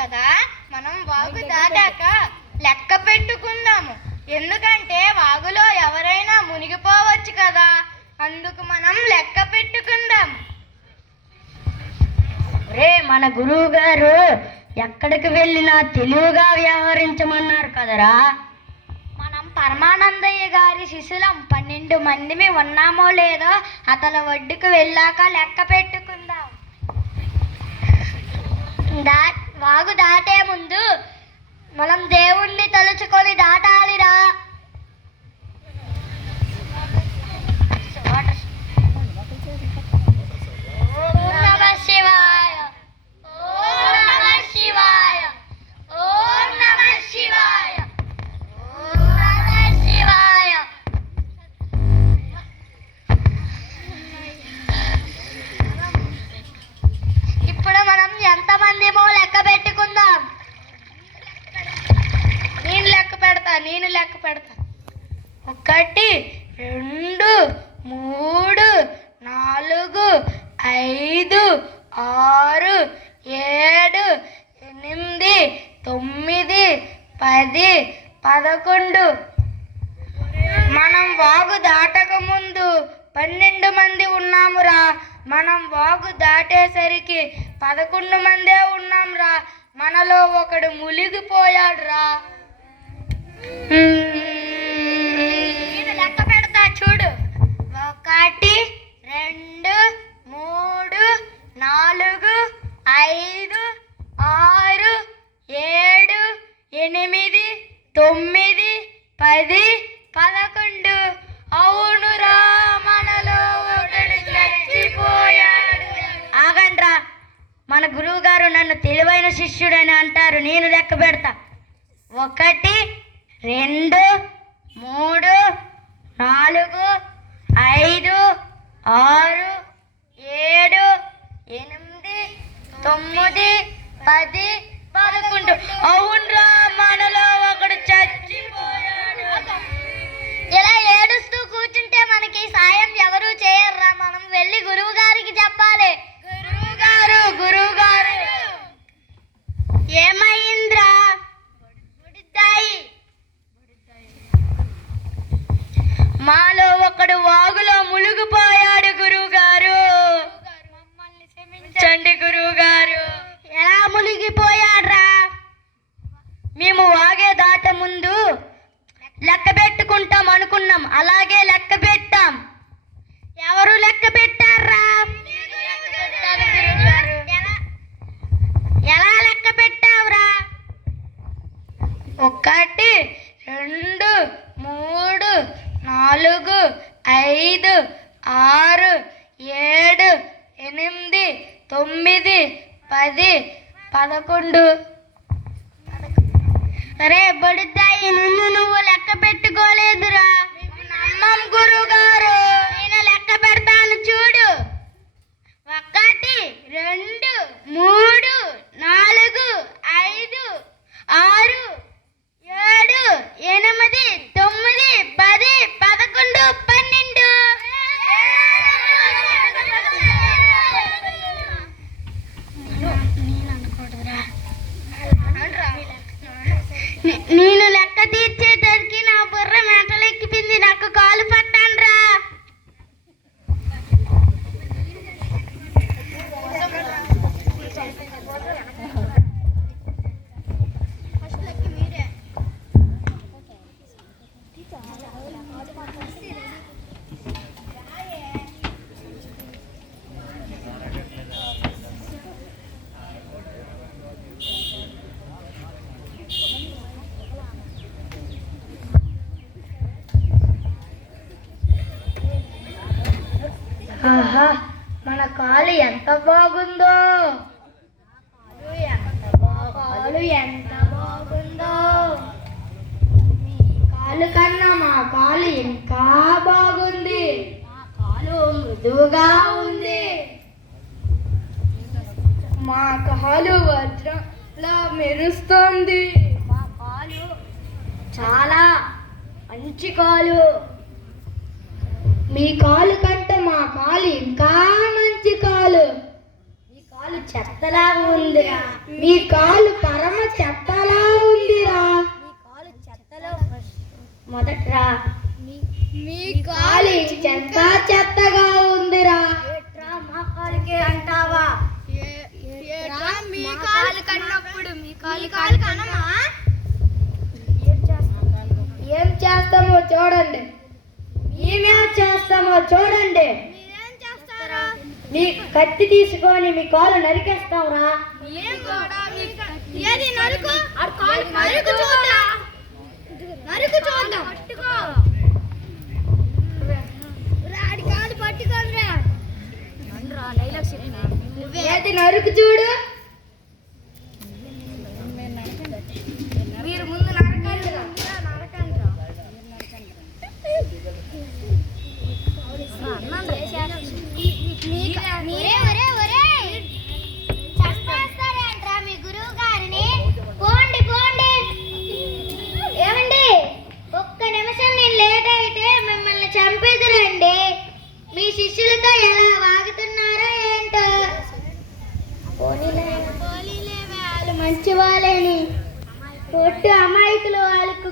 కదా, మనం వాగు దాటాక లెక్క పెట్టుకుందాము. ఎందుకంటే వాగులో ఎవరైనా మునిగిపోవచ్చు కదా, అందుకు మనం లెక్క పెట్టుకుందాం. మన గురువు గారు ఎక్కడికి వెళ్ళినా తెలివిగా వ్యవహరించమన్నారు కదరా. మనం పరమానందయ్య గారి శిష్యులం 12 మందిమి ఉన్నామో లేదో అతల ఒడ్డుకు వెళ్ళాక లెక్క పెట్టుకుందాం. వాగు దాటే ముందు మనం దేవుణ్ణి తలుచుకొని దాటాలిరా. ఓం నమః శివాయ, ఓం నమః శివాయ, ఓం నమః శివాయ, ఓం నమః శివాయ. ఇప్పుడు మనం ఎంతమందిమో లెక్క పెట్టుకుందాం. నేను లెక్క పెడతా. 1 2 3 4 5 6 7 8 9 10 11. మనం వాగు దాటక ముందు 12 మంది ఉన్నామురా. మనం వాగు దాటేసరికి 11 మందే ఉన్నాంరా. మనలో ఒకడు మునిగిపోయాడురా. నేను లెక్క పెడతా చూడు. 1 2 3 4 5 6 7 8 9 10 11. అవునురా, మనలో ఒకడు చచ్చిపోయాడు. ఆగండ్రా, మన గురువు గారు నన్ను తెలివైన శిష్యుడని అంటారు. నేను లెక్క పెడతా. 1 2 3 4 5 6 7 8 9 10 11. అవునురా, మనలో ఒకడు చచ్చిపోయాడు. ఇలా ఏడుస్తూ కూర్చుంటే మనకి సాయం ఎవరు చేయర్రా. మనం వెళ్ళి గురువు గారికి చెప్పాలి. గురువు గారు ఏమైందిరా? మాలో ఒకడు వాగులో మునిగిపోయాడు గురువు గారు. మమ్మల్ని క్షమించండి గురువు గారు. ఎలా మునిగిపోయాడ్రా? మేము వాగే దాట ముందు లెక్క పెట్టుకుంటాం అనుకున్నాం, అలాగే లెక్క పెట్టాం. ఎవరు లెక్క పెట్టారా? ఎలా లెక్క పెట్టావురా? 1 2 3 4 5 6 7 8 9 10 11. సరే బడుతాయి, నువ్వు లెక్క పెట్టుకోలేదురా. నమ్మం గురువు గారు. నేను లెక్క పెడతాను చూడు. 1 2 3 4 5 6 7 8 9 10 11 12. నేను లెక్క తీర్చేసరికి నా బుర్ర మెటలెక్కిపోయింది. నాకు కాలు పట్టాన్రా. ఆహా, మన కాలు ఎంత బాగుందో. కాలు ఎంత బాగుందో. మీ కాలు కన్నా మా కాలు ఇంకా బాగుంది. మా కాలు మృదువుగా ఉంది. మా కాలు వజ్రంలా మెరుస్తోంది. మా కాలు చాలా మంచి కాలు. మీ కాలు కంటే మా కాలు ఇంకా మంచి కాలు. మీ కాలు చెత్తలాగా ఉందిరా. మీ కాలు ఏం చేస్తామో చూడండి. ఏమేం చేస్తామో చూడండి. మీ కత్తి తీసుకొని మీ కాలు నరికేస్తాంరా. ఏది నరుకు చూడు. మీరు ముందు నరకండి. చంపేస్తారేంట్రా మీ గురువు గారిని? పోండి పోండి. ఏమండి, ఒక్క నిమిషం నేను లేట్ అయితే మిమ్మల్ని చంపేదురండి. మీ శిష్యులతో ఎలా వాగుతున్నారో ఏంటో. పోనీలే వాళ్ళు మంచి వాళ్ళని, పొట్టు అమాయకులు వాళ్ళకు